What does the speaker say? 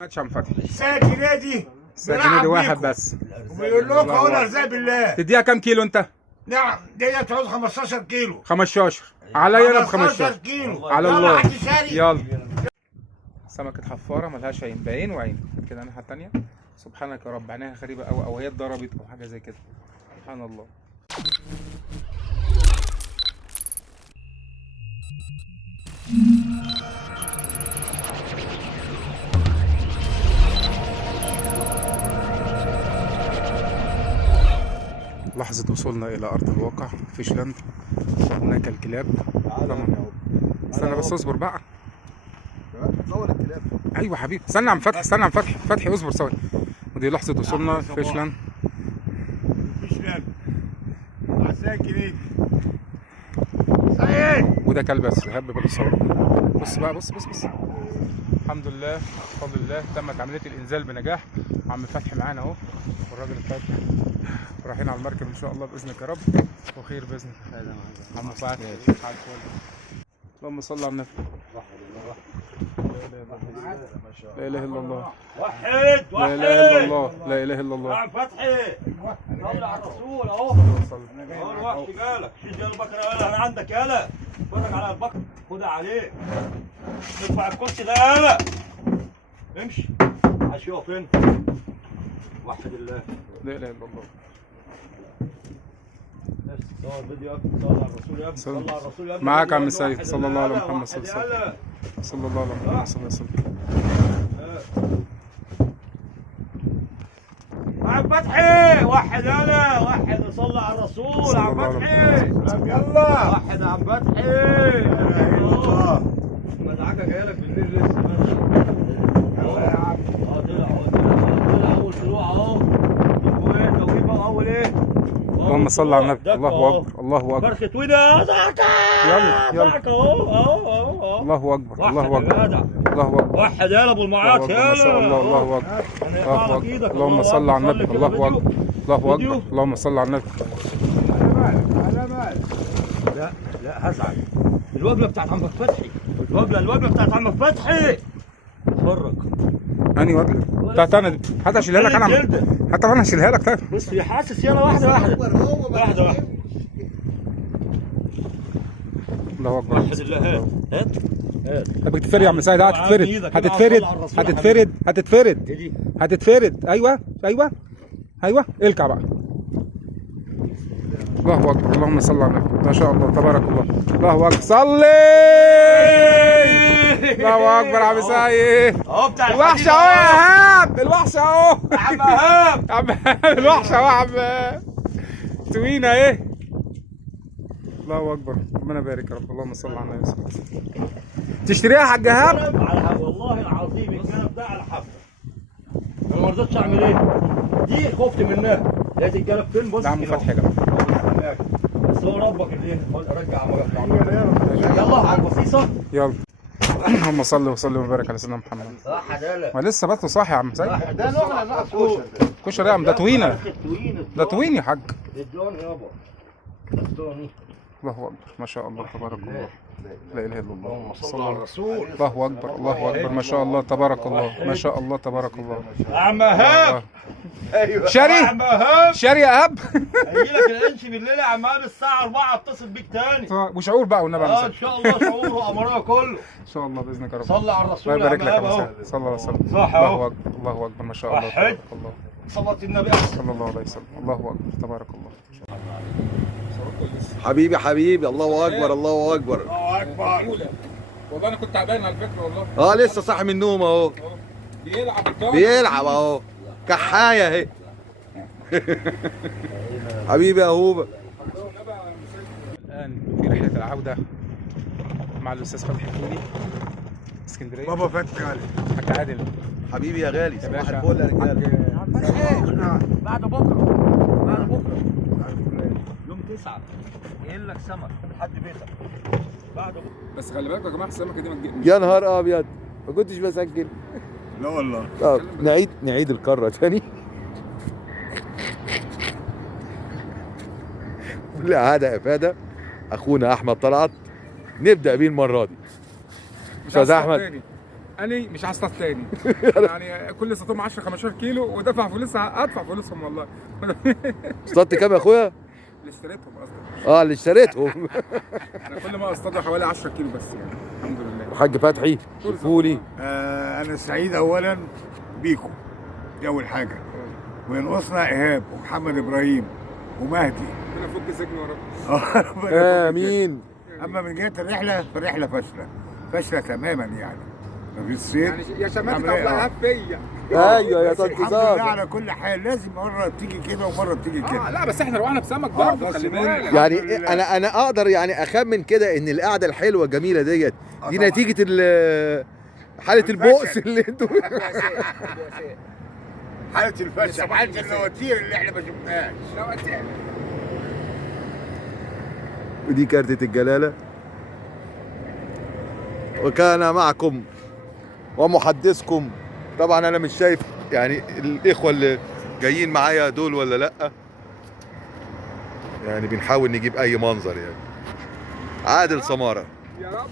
ماتش عم فتحي ساكن نادي ساكن واحد بس وبيقول لكم اقول ارزاق بالله. تديها كام كيلو انت؟ نعم دي تعوز 15 كيلو 15 عليا انا ب 15 15 كيلو على يلا الله. حد شاري. يلا سمكة حفارة ملهاش عين باين وعين كده الناحية التانية. سبحانك يا رب عينيها غريبة أو هي اتضربت أو حاجة زي كده. سبحان الله. لحظة وصولنا إلى أرض الواقع فيشلاند. هناك الكلاب. استنى بس اصبر بقى. تصور الكلاب. ايوه حبيبي استنى يا عم فتحي استنى يا عم فتحي اصبر ثواني. ودي لحظة وصولنا فيشلاند. فيشلاند ساكن نادي سعيد. وده كلب بس هب باب الصور. بص بقى بص الحمد لله بفضل الله تمت عملية الإنزال بنجاح. عم فتحي معانا أهو والراجل الفاتح رايحين على المركب إن شاء الله بإذنك يا رب وخير بإذنك. عم فتحي اللهم صل على النبي. لا إله إلا الله. وحد لا إله إلا الله. لا إله إلا الله. عم فتحي صلي على الرسول اهو. اهو الوحش جالك. شيل البكره يالا انا عندك يالا. اتفرج على البكره خدها عليه. ارفع الكرسي ده يالا. امشي. هشوف فين؟ وحد الله. لا إله إلا الله. صور فيديو يا ابني. صلي على الرسول يا ابني. صلي على الرسول يا ابني. معاك عم سيد صلى الله على محمد صلى الله عليه وسلم. صلى الله على محمد صلى الله عليه وسلم. عم فتحي وحد يلا وحد صلى على الرسول. عم فتحي يلا وحد عم فتحي. المدعكه جايه لك بالليل لسه ماشي. يلا يا عم. طلع اول طلوع اهو. ايه توقيف اول ايه؟ اللهم صل على النبي. الله اكبر الله اكبر. فرخه ودا يلا اهو الله اكبر الله اكبر الله اكبر. وحد يلا ابو المعاط يلا. ما شاء الله الله اكبر الله اكبر. اللهم صل على النبي. الله اكبر الله اكبر. اللهم صل على النبي. لا هزعل. الوجبه بتاعت عمك فتحي. الوجبه بتاعت عمك فتحي. اتفرج. انهي وجبه؟ بتاعت انا دي. حتى اشيلها لك انا. حتى انا اشيلها لك طيب. بص يا حاسس يلا واحده واحده. الله اكبر. وحد الله. هات طب بتتفرد يا عم سيد. هتتفرد ايوه الكع بقى. الله اكبر اللهم صل على النبي. ما شاء الله تبارك الله. الله اكبر صلي. الله اكبر يا عم سيد. اهو بتاع الوحش اهو يا ايهاب. الوحش اهو يا عم ايهاب. عم الوحش اهو يا عم توينا ايه. الله اكبر ربنا يبارك يا رب. اللهم صل على النبي. تشتريها يا حاج ايهاب؟ والله العظيم الكلام ده على حفله. انا ما رضيتش اعمل ايه؟ دي خفت منها. لقيت الجلب فين؟ بص ده عم فتحي يا جماعه. بس هو ربك اللي رجع يلا على البصيصه. يلا اللهم صل وسلم وبارك على سيدنا محمد. صح ده ما لسه بس صاحي يا عم سيد. ده نوع من الكشري. كشري يا عم. ده توينه. ده توين يا حاج. ادوني يابا. ادوني. الله اكبر ما شاء الله تبارك الله. لا اله الا الله. صلى على الرسول. الله اكبر الله اكبر ما شاء الله تبارك الله ما شاء الله تبارك الله. عم ايهاب. ايوه شاري عم ايهاب. شاري يا اب. هيجي لك الانش بالليل يا عم ايهاب الساعه 4 اتصل بيك تاني. وشعور بقى والنبي يا ان شاء الله شعور وامرنا كله. ان شاء الله باذنك يا رب. صلى على الرسول. الله يبارك لك يا عم مساء. صلى الله عليه وسلم. صح الله اهو. اكبر الله اكبر ما شاء الله وحد. تبارك الله. صلاة النبي احسن. صلى الله عليه وسلم. الله اكبر تبارك الله. حبيبي الله اكبر الله اكبر. الله اكبر. والله انا كنت تعبان على فكره والله. لسه صاحي من النوم اهو. بيلعب اهو. كحايه اهي. حبيبي يا هوبه. الان في رحله العوده مع الاستاذ فتحي الفولي اسكندريه. بابا فتحي علي. حاج عادل حبيبي يا غالي. صباح باشا. الفل يا رجاله. بعد بكره يوم 9 جاي لك سمك لحد بيتك. بعد بكره. بس خلي بالكم يا جماعه السمكه دي ما تجيش. يا نهار ابيض ما كنتش بسجل. لا والله. طب نعيد الكره تاني. بالعاده افاده اخونا احمد طلعت. نبدا بيه المره دي. استاذ احمد انا مش هصطاد تاني. يعني كل صطادهم 10 15 كيلو ودفع فلوسها، هدفع فلوسهم والله. اصطادت كام يا اخويا؟ اللي اشتريتهم قصدي. اه اللي اشتريتهم. انا كل ما اصطاد حوالي 10 كيلو بس يعني الحمد لله. الحاج فتحي شوفولي. أنا سعيد أولا بيكم، دي أول حاجة، وينقصنا إيهاب ومحمد إبراهيم ومهدي. ربنا يفك سجنه يا رب. ربنا يكون امين. أما من جهة الرحلة فالرحلة فاشلة تماما يعني. مفيش صيد. يعني يا شماتة عملية، الله يهاب فيا. ايوه يا بس طنط الحمد لله زازا. على كل حال، لازم مرة بتيجي كده ومرة بتيجي كده. لا بس احنا روحنا بسمك برضه بس خلي بقول- بالك. يعني الحمد لله. انا اقدر يعني اخمن كده ان القعده الحلوه الجميله ديت دي طبعاً. نتيجه حاله البؤس اللي انتوا. حالة الفشل، حالة المواتير اللي احنا ما شفناهاش. ودي كارتة الجلاله. وكان معكم ومحدثكم. طبعا انا مش شايف يعني الاخوه اللي جايين معايا دول ولا لا، يعني بنحاول نجيب اي منظر يعني. عادل سماره. يا رب.